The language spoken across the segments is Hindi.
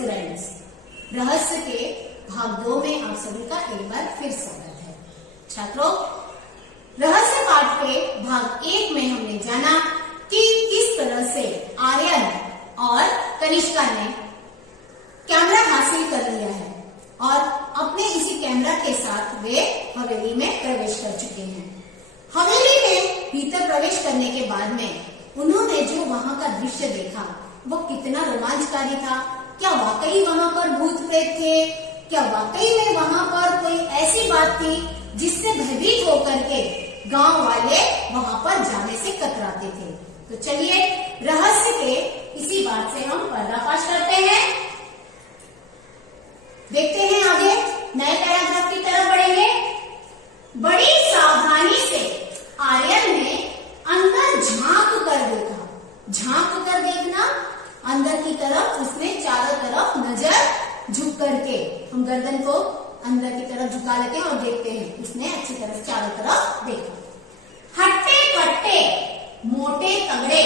स्टूडेंट्स, रहस्य के भाग 2 में आप सभी का एक बार फिर स्वागत है। छात्रों, रहस्य पाठ के भाग 1 में हमने जाना कि किस तरह से आर्यन और कनिष्का ने कैमरा हासिल कर लिया है और अपने इसी कैमरा के साथ वे हवेली में प्रवेश कर चुके हैं। हवेली में भीतर प्रवेश करने के बाद में उन्होंने जो वहां का दृश्य देखा वो कितना रोमांचकारी था। क्या वाकई वहां पर भूत प्रेत थे? क्या वाकई में वहां पर कोई ऐसी बात थी जिससे भयभीत होकर के गांव वाले वहां पर जाने से कतराते थे? तो चलिए रहस्य के इसी बात से हम पर्दाफाश करते हैं। देखते हैं आगे नए पैराग्राफ की तरफ बढ़ेंगे। बड़ी सावधानी से आर्यन ने अंदर झांक कर देखा। झांक कर देखना, अंदर की तरफ उसने चारों तरफ नजर झुक करके, हम गर्दन को अंदर की तरफ झुका लेते हैं और देखते हैं। उसने अच्छी तरह चारों तरफ देखा। हट्टे कट्टे, मोटे तगड़े,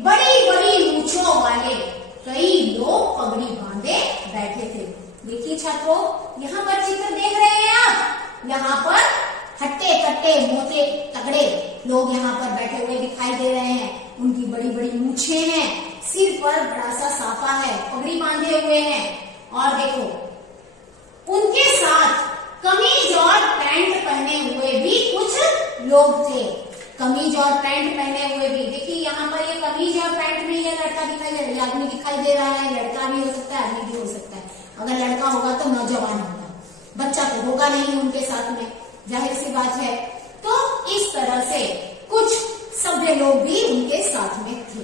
बड़ी बड़ी मूंछों वाले कई लोग पगड़ी बांधे बैठे थे। देखिए छात्रों, यहाँ पर चित्र देख रहे हैं आप। यहाँ पर हट्टे कट्टे मोटे तगड़े लोग यहाँ पर बैठे हुए दिखाई दे रहे हैं। उनकी बड़ी बड़ी मूछे हैं, सिर पर बड़ा सा साफा है, पगड़ी बांधे हुए हैं और देखो उनके साथ कमीज और पैंट पहने हुए भी कुछ लोग थे। कमीज और पैंट पहने हुए भी, देखिए यहाँ पर ये कमीज और पैंट में ये लड़का दिखाई दे रहा है, आदमी दिखाई दे रहा है। लड़का भी हो सकता है, आदमी भी हो सकता है। अगर लड़का होगा तो नौजवान होगा, बच्चा तो होगा नहीं उनके साथ में, जाहिर सी बात है। तो इस तरह से कुछ सभ्य लोग भी उनके साथ में थे।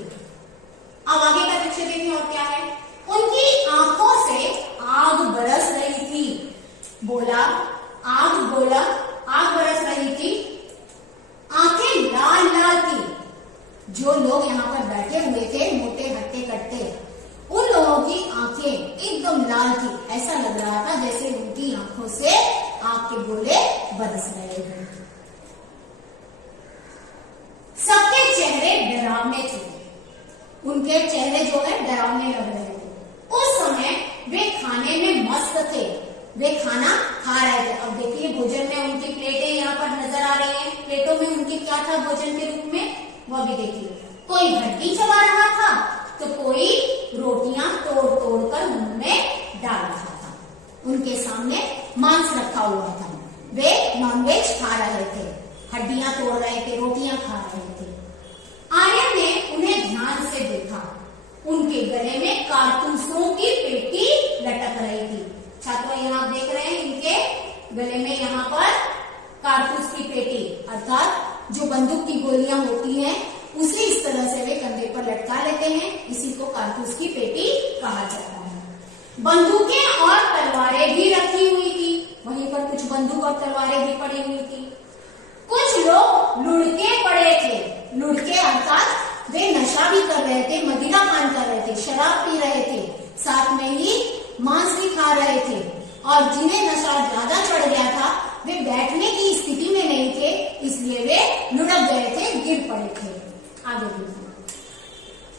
अब आगे का दृश्य देखिए और क्या है। उनकी आंखों से आग बरस रही थी। बोला, आग बोला, आग बरस रही थी। आंखें लाल लाल थी। जो लोग यहाँ पर बैठे हुए थे, मोटे हट्टे कट्टे, उन लोगों की आंखें एकदम लाल थी। ऐसा लग रहा था जैसे उनकी आंखों से आग के गोले बरस रहे हैं। सबके चेहरे डरावने थे। उनके चेहरे जो है डरावने लग रहे थे। उस समय वे खाने में मस्त थे। वे खाना खा रहे थे। अब देखिए भोजन में उनकी प्लेटें यहाँ पर नजर आ रही हैं। प्लेटों में उनके क्या था भोजन के रूप में, वह भी देखिए। कोई हड्डी चबा रहा था तो कोई रोटियां तोड़ तोड़ कर मुंह में डाल रहा था। उनके सामने मांस रखा हुआ था। वे नॉनवेज खा रहे थे, हड्डियां तोड़ रहे थे, रोटियां खा रहे थे। आर्यन ने उन्हें ध्यान से देखा। उनके गले में कारतूसों की पेटी लटक रही थी। छात्रों, यहाँ आप देख रहे हैं इनके गले में यहाँ पर कारतूस की पेटी, अर्थात जो बंदूक की गोलियां होती हैं उसे इस तरह से वे कंधे पर लटका लेते हैं। इसी को कारतूस की पेटी कहा जाता है। बंदूकें और तलवारें भी रखी हुई थी। वहीं पर कुछ बंदूक और तलवारें भी पड़ी हुई थी। कुछ लोग लुढ़के पड़े थे। लुढ़के अर्थात वे नशा भी कर रहे थे, मदिरा पान कर रहे थे, शराब पी रहे थे, साथ में ही मांस भी खा रहे थे। और जिन्हें नशा ज्यादा चढ़ गया था वे बैठने की स्थिति में नहीं थे, इसलिए वे लुढ़क गए थे, गिर पड़े थे। आगे देखिए।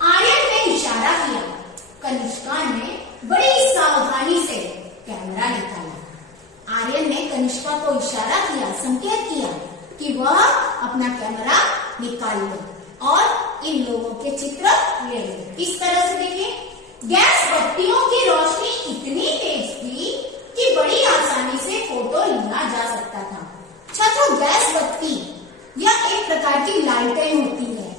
आर्यन ने इशारा किया। कनिष्का ने बड़ी सावधानी से कैमरा निकाला। आर्यन ने कनिष्का को इशारा किया, संकेत किया कि वह अपना कैमरा निकाल ले और इन लोगों के चित्र ले ले। इस तरह से देखिए, गैस बत्तियों की रोशनी इतनी तेज थी कि बड़ी आसानी से फोटो लिया जा सकता था। छात्रों, गैस बत्ती यह एक प्रकार की लालटेन होती है।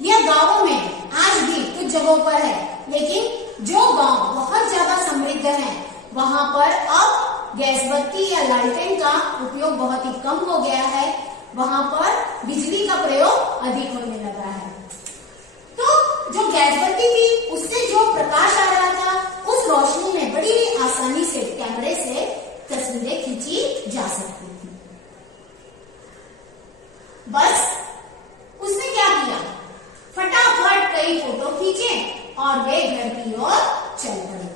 यह गांवों में आज भी कुछ जगहों पर है, लेकिन जो गांव बहुत ज्यादा समृद्ध है वहां पर अब गैस बत्ती या लालटेन का उपयोग बहुत ही कम हो गया है। वहां पर बिजली का प्रयोग अधिक होने लगा है। तो जो गैस बत्ती थी उससे जो प्रकाश आ रहा था, उस रोशनी में बड़ी आसानी से कैमरे से तस्वीरें खींची जा सकती थी। बस उसने क्या किया, फटाफट कई फोटो खींचे और वे घर की ओर चल पड़े।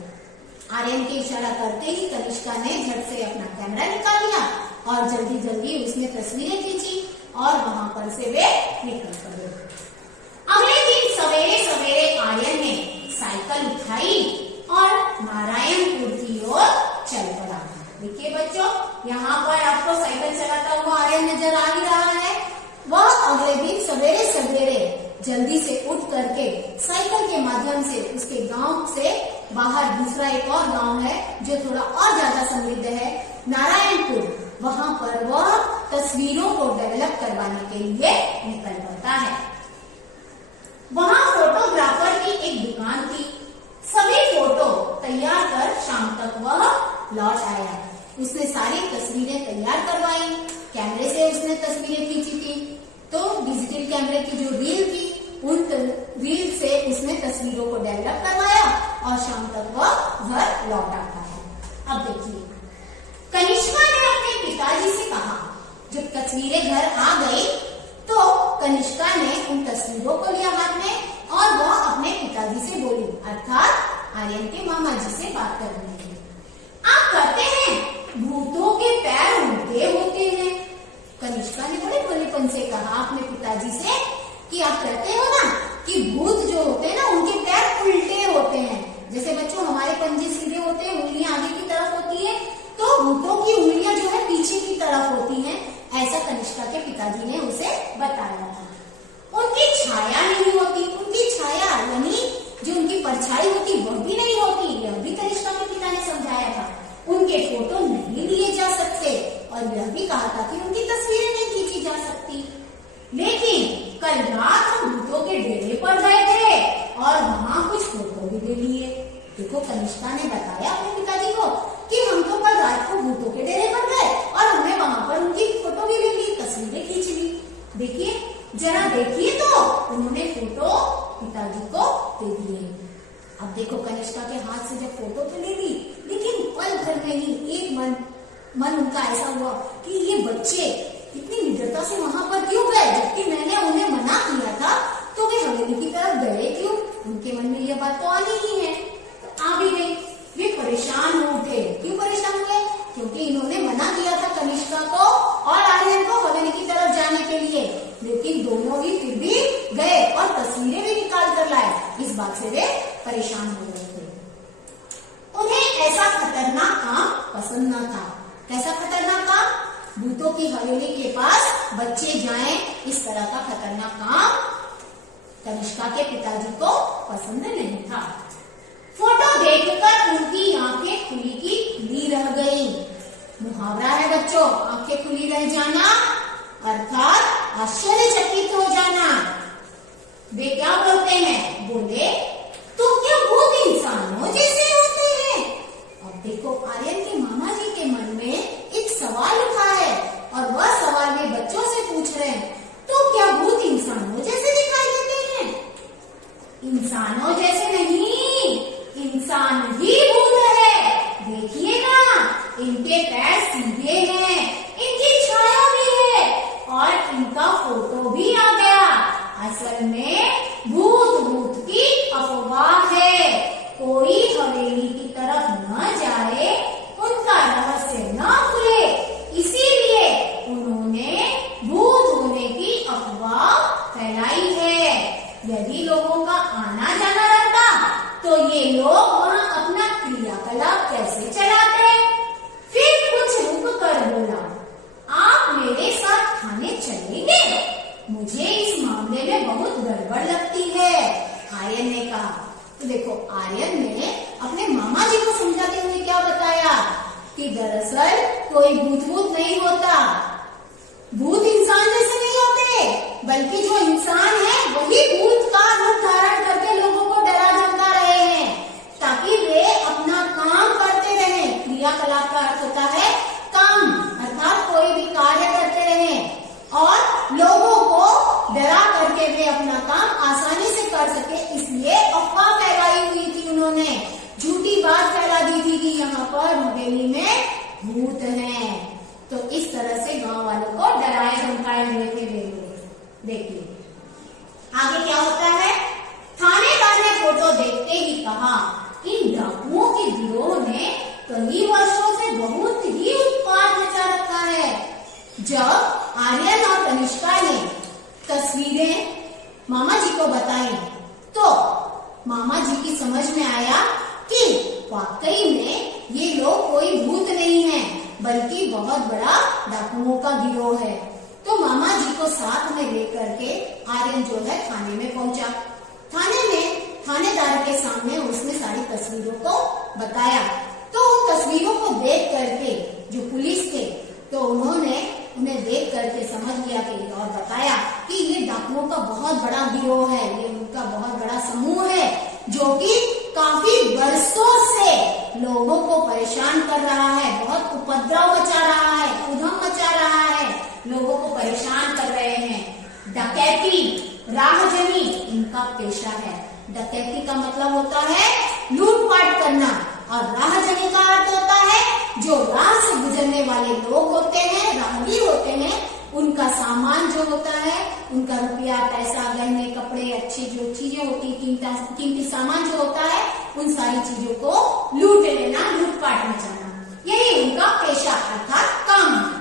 आर्यन के इशारा करते ही कनिष्का ने झट से अपना कैमरा निकाल लिया और जल्दी जल्दी उसने तस्वीरें खींची और वहां पर से वे निकल पड़े। अगले दिन सवेरे सवेरे आर्यन ने साइकिल उठाई और नारायणपुर की ओर चल पड़ा। देखिए बच्चों, यहाँ पर आपको साइकिल चलाता हुआ आर्यन नजर आ ही रहा है। वह अगले दिन सवेरे सवेरे जल्दी से उठ करके साइकिल के माध्यम से उसके गांव से बाहर दूसरा एक और गांव है जो थोड़ा और ज्यादा समृद्ध है, नारायणपुर, वहां पर वह तस्वीरों को डेवलप करवाने के लिए निकल पड़ता है। वहां फोटोग्राफर की एक दुकान थी। सभी फोटो तैयार कर शाम तक वह लौट आया। उसने सारी तस्वीरें तैयार करवाई, कैमरे से उसने तस्वीरें खींची थी। तो डिजिटल कैमरे की जो रील थी, उन रील से उसने तस्वीरों को डेवलप करवाया और शाम तक वह घर लौट आता है। अब देखिए, कनिष्का ने अपने पिताजी से कहा। जब तस्वीरें घर आ गई तो कनिष्का ने उन तस्वीरों को लिया हाथ में और वह अपने पिताजी से बोली, अर्थात आर्यन के मामा जी से बात करने लगी। आप कहते हैं भूतों के पैर उल्टे होते हैं। कनिष्का ने बड़े भोलेपन से कहा अपने पिताजी से कि आप कहते हो ना कि भूत जो होते हैं ना उनके पैर उल्टे होते हैं। जैसे बच्चों हमारे पंजे सीधे होते हैं, उंगलियां आगे की तरफ होती है, तो भूतों की उंगलियां जो है पीछे की तरफ होती हैं। ऐसा कनिष्का के पिताजी ने उसे बताया था। उनकी छाया नहीं होती, उनकी छाया यानी जो उनकी परछाई होती वह भी नहीं होती, यह भी कनिष्का के पिता ने समझाया था। उनके फोटो नहीं लिए जा सकते और यह भी कहा था कि उनकी तस्वीरें नहीं खींची जा सकती। लेकिन कल रात हम भूतों के डेरे पर गए थे और वहाँ कुछ फोटो भी ले लिए। देखो, कनिष्का ने बताया अपने पिताजी को कि हम तो कल रात को भूतों के डेरे पर गए और हमने वहाँ पर उनकी फोटो भी ले ली, तस्वीरें खींच ली। देखिए, जरा देखिए, तो उन्होंने फोटो पिताजी को दे दिए। अब देखो, कनिष्का के हाथ से जब फोटो तो ले ली, लेकिन पल भर में ही एक मन उनका ऐसा हुआ कि ये बच्चे इतनी निडरता से वहां पर क्यों गए, जबकि मैंने उन्हें मना किया था, तो वे हवेली की तरफ गए क्यों? उनके मन में यह बात तो आनी ही है। तो आ भी गई। वे परेशान हो उठे। क्यों परेशान हुए? क्योंकि इन्होंने मना किया था कनिष्का को और आर्यन को हवेली की तरफ जाने के लिए, लेकिन दोनों ही फिर भी गए और तस्वीरें भी निकाल कर लाए। इस बात से वे परेशान हो गए थे। उन्हें ऐसा खतरनाक काम पसंद न था। कैसा खतरनाक काम? भूतों की हवेली के पास बच्चे जाएं, इस तरह का खतरनाक काम कनिष्का के पिताजी को पसंद नहीं था। फोटो देखकर उनकी आंखें खुली की खुली रह गई। मुहावरा है बच्चों, आंखें खुली रह जाना अर्थात आश्चर्यचकित हो जाना। वे क्या बोलते हैं? बोले, तो क्या भूत इंसानों जैसे होते हैं? अब देखो, आर्यन के मामा जी के मन में एक सवाल उठा है और वह सवाल वे बच्चों से पूछ रहे हैं, तो क्या भूत इंसानों जैसे दिखाई देते हैं? इंसानों जैसे नहीं, इंसान ही भूत है। देखिए ना, इनके पैर सीधे हैं, इनकी छाया भी है और इनका फोटो भी आ गया। असल में भूत की अफवाह है। कोई हवेली की तरफ न जाए, उनका रहस्य न खुले, इसीलिए उन्होंने भूत होने की अफवाह फैलाई है। यदि लोगों का आना जाना रहता तो ये लोग वहाँ अपना क्रियाकलाप कैसे चलाते? फिर कुछ रुक कर बोला, आप मेरे साथ खाने चलेंगे? मुझे इस मामले में बहुत गड़बड़ लगती है, आर्यन ने कहा। तो देखो, आर्यन ने अपने मामा जी को समझाते हुए क्या बताया कि दरअसल कोई भूत नहीं होता। भूत इंसान जैसे नहीं होते, बल्कि जो इंसान है वही भूत का रूप धारण करके लोगों को डरा धमका रहे हैं, ताकि वे अपना काम करते रहें। क्रियाकलाप का अर्थ होता है काम, अर्थात कोई भी कार्य करते रहें और लोगों को डरा करके वे अपना काम आसानी से कर सके। इसलिए अफवाह फैलाई हुई थी, उन्होंने झूठी बात फैला दी थी कि यहाँ पर हवेली में भूत हैं। तो इस तरह से गांव वालों को डराए धमकाए हुए थे वे लोग। देखिए आगे क्या होता है। थानेदार ने फोटो देखते ही कहा, इन डाकुओं के गिरोह ने कई वर्षों से बहुत ही उत्पात मचा रखा है। जब आर्यन और कनिष्का ने तस्वीरें मामा जी को बताई तो मामा जी की समझ में आया कि वाकई में ये लोग कोई भूत नहीं है, बल्कि बहुत बड़ा डाकुओं का गिरोह है। तो मामा जी को साथ में लेकर के आर्यन जो है थाने में पहुंचा। थाने में थानेदार के सामने उसने सारी तस्वीरों को बताया। तो उन तस्वीरों को देख करके जो पुलिस थे, तो उन्हें देख करके समझ लिया कि और बताया कि ये डाकुओं का बहुत बड़ा गिरोह है, ये उनका बहुत बड़ा समूह है जो कि काफी वर्षों से लोगों को परेशान कर रहा है, बहुत उपद्रव मचा रहा है, उधम मचा रहा है, लोगों को परेशान कर रहे हैं। डकैती, राहजनी इनका पेशा है। डकैती का मतलब होता है लूटपाट करना, और राहजनी का अर्थ होता है जो राह से गुजरने वाले लोग होते हैं, राहगीर होते हैं, उनका सामान जो होता है, उनका रुपया, पैसा, गहने, कपड़े, अच्छी जो चीजें होती, कीमती सामान जो होता है, उन सारी चीजों को लूट लेना, लूटपाट मचाना, यही उनका पेशा अर्थात काम है।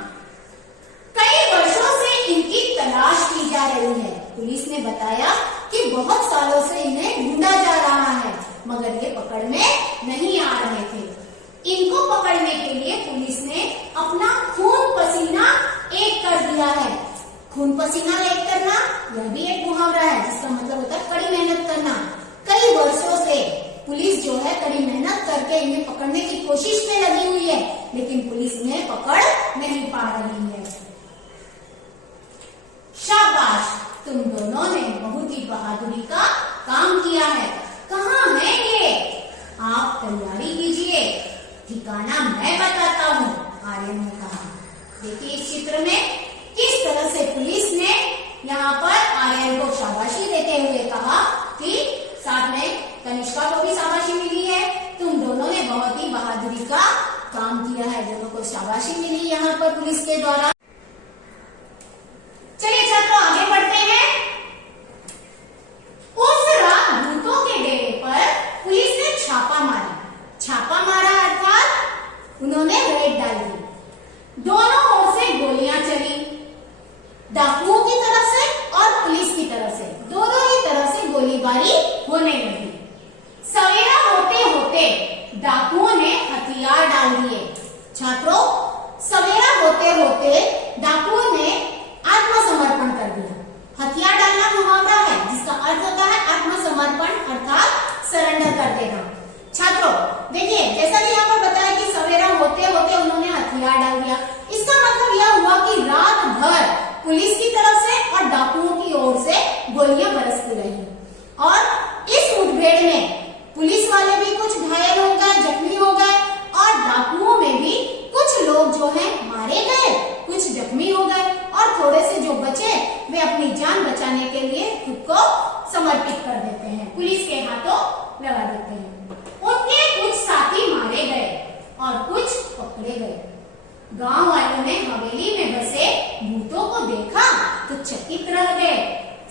कई वर्षों से इनकी तलाश की जा रही है। पुलिस ने बताया कि बहुत सालों से इन्हें ढूंढा जा रहा है, मगर ये पकड़ में नहीं आ रहे थे। इनको पकड़ने के लिए पुलिस ने अपना खून पसीना एक कर दिया है। खून पसीना एक करना यह भी एक मुहावरा है, जिसका मतलब होता है कड़ी मेहनत करना। कई वर्षों से पुलिस जो है कड़ी मेहनत करके इन्हें पकड़ने की कोशिश में लगी हुई है, लेकिन पुलिस इन्हें पकड़ नहीं पा रही है। शाबाश, तुम दोनों ने बहुत ही बहादुरी का काम किया है। कहाँ है ये? आप तैयारी कीजिए, ठिकाना मैं बताता हूँ, आर्यन ने कहा। देखिए इस चित्र में किस तरह से पुलिस ने यहाँ पर आर्यन को शाबाशी देते हुए कहा कि साथ में कनिष्का को भी शाबाशी मिली है, तुम दोनों ने बहुत ही बहादुरी का काम किया है। दोनों को शाबाशी मिली यहाँ पर पुलिस के द्वारा। चलिए छात्रों आगे बढ़ते हैं। उस रात भूतों के डेरे पर पुलिस ने छापा मारा। छापा मारा अर्थात उन्होंने रेड डाल दी। दोनों ओर से गोलियां चली, डाकुओं की तरफ से और पुलिस की तरफ से, दोनों ही तरफ से गोलीबारी होने लगी। सवेरा होते होते डाकुओं ने हथियार डाल दिए। छात्रों, सवेरा होते होते डाकुओं ने आत्मसमर्पण कर दिया। हथियार डालना मुहावरा है जिसका अर्थ होता है आत्मसमर्पण अर्थात सरेंडर कर देना। छात्रों देखिए, जैसा कि यहाँ पर बताया कि सवेरा होते होते उन्होंने हथियार डाल दिया, इसका मतलब यह हुआ कि रात भर पुलिस की तरफ से और डाकुओं की ओर से गोलियां बरसती रही, और इस मुठभेड़ में पुलिस वाले भी कुछ घायल हो गए, जख्मी हो गए, और डाकुओं में भी कुछ लोग जो है मारे गए, कुछ जख्मी हो गए, और थोड़े से जो बचे वे अपनी जान बचाने के लिए खुद को समर्पित कर देते हैं, पुलिस के हाथों लगा देते हैं। उनके कुछ साथी मारे गए और कुछ पकड़े गए। गांव वालों ने हवेली में बसे भूतों को देखा तो चकित रह गए।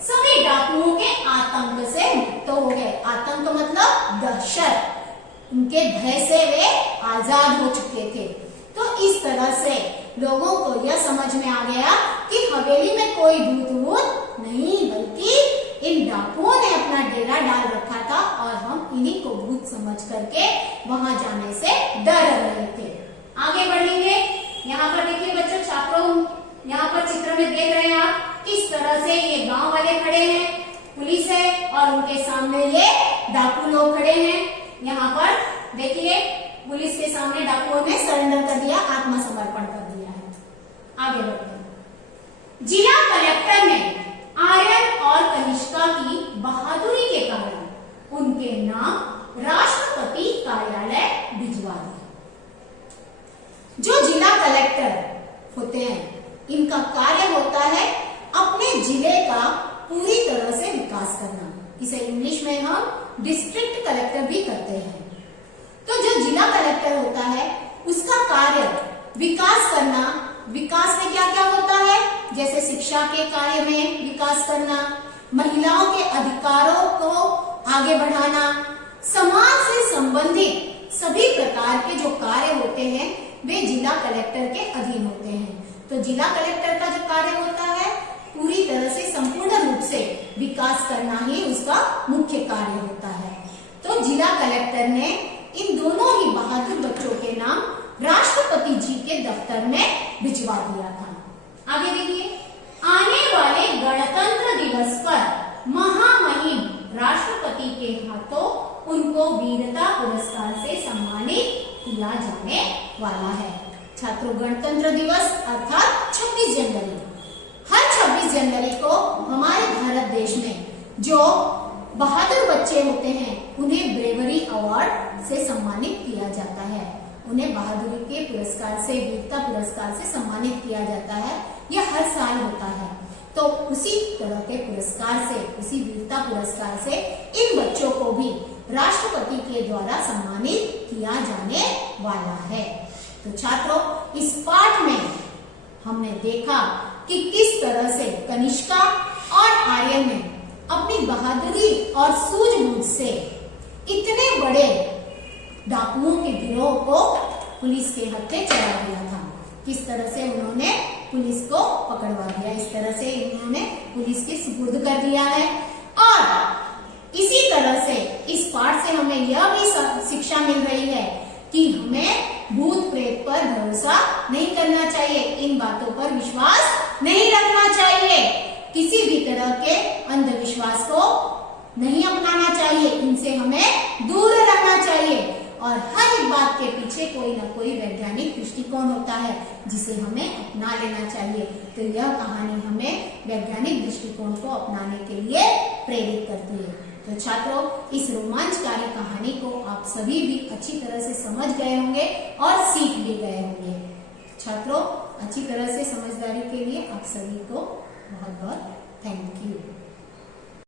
सभी डाकुओं के आतंक से मुक्त हो गए। आतंक मतलब दहशत, उनके भय से वे आजाद हो चुके थे। तो इस तरह से लोगों को यह समझ में आ गया कि हवेली में कोई भूत नहीं, बल्कि इन डाकुओं ने अपना डेरा डाल रखा था और हम इन्हीं को भूत समझ करके वहां जाने से डर रहे थे। आगे बढ़ेंगे। यहाँ पर देखिए बच्चों, छात्रों यहाँ पर चित्र में देख रहे हैं आप किस तरह से ये गांव वाले खड़े हैं, पुलिस है और उनके सामने ये डाकू लोग खड़े हैं। यहाँ पर देखिए पुलिस के सामने डाकुओं ने सरेंडर कर दिया, आत्मसमर्पण कर दिया है। आगे बढ़ते हैं। जिला कलेक्टर ने आर्यन और कनिष्का की बहादुरी के कारण उनके नाम राष्ट्रपति कार्यालय भिजवा दिया। जो जिला कलेक्टर होते हैं, इनका कार्य होता है अपने जिले का पूरी तरह से विकास करना। इसे इंग्लिश में हम डिस्ट्रिक्ट कलेक्टर भी कहते हैं। तो जो जिला कलेक्टर होता है उसका कार्य विकास करना। विकास में क्या क्या होता है, जैसे शिक्षा के कार्य में विकास करना, महिलाओं के अधिकारों को आगे बढ़ाना, समाज से संबंधित सभी प्रकार के जो कार्य होते हैं वे जिला कलेक्टर के अधीन होते हैं। तो जिला कलेक्टर का जो कार्य होता है पूरी तरह से संपूर्ण रूप से विकास करना ही उसका मुख्य कार्य होता है। तो जिला कलेक्टर ने इन दोनों 1975 में भिजवा दिया था। आगे देखिए, आने वाले गणतंत्र दिवस पर महामहिम राष्ट्रपति के हाथों उनको वीरता पुरस्कार से सम्मानित किया जाने वाला है। छात्रों, गणतंत्र दिवस अर्थात 26 जनवरी, हर 26 जनवरी को हमारे भारत देश में जो बहादुर बच्चे होते हैं उन्हें ब्रेवरी अवार्ड से सम्मानित किया जाता है। उन्हें बहादुरी के पुरस्कार से, वीरता पुरस्कार से सम्मानित किया जाता है। यह हर साल होता है। तो उसी तरह के पुरस्कार से, उसी वीरता पुरस्कार से इन बच्चों को भी राष्ट्रपति के द्वारा सम्मानित किया जाने वाला है। तो छात्रों, इस पाठ में हमने देखा कि किस तरह से कनिष्का और आर्यन ने अपनी बहादुरी और सूझबूझ से इतने बड़े डाकुओं के गिरोह को पुलिस के हत्थे चढ़ा दिया था। किस तरह से उन्होंने पुलिस को पकड़वा दिया, इस तरह से इन्होंने पुलिस के सुपुर्द कर दिया है। और इसी तरह से इस पाठ से हमें यह भी शिक्षा मिल रही है कि हमें भूत प्रेत पर भरोसा नहीं करना चाहिए, इन बातों पर विश्वास नहीं रखना चाहिए, किसी भी तरह के अंधविश्वास को नहीं अपनाना चाहिए, इनसे हमें दूर रहना चाहिए। और हर एक बात के पीछे कोई ना कोई वैज्ञानिक दृष्टिकोण होता है जिसे हमें अपना लेना चाहिए। तो यह कहानी हमें वैज्ञानिक दृष्टिकोण को अपनाने के लिए प्रेरित करती है। तो छात्रों, इस रोमांचकारी कहानी को आप सभी भी अच्छी तरह से समझ गए होंगे और सीख भी गए होंगे। छात्रों, अच्छी तरह से समझदारी के लिए आप सभी को बहुत बहुत थैंक यू।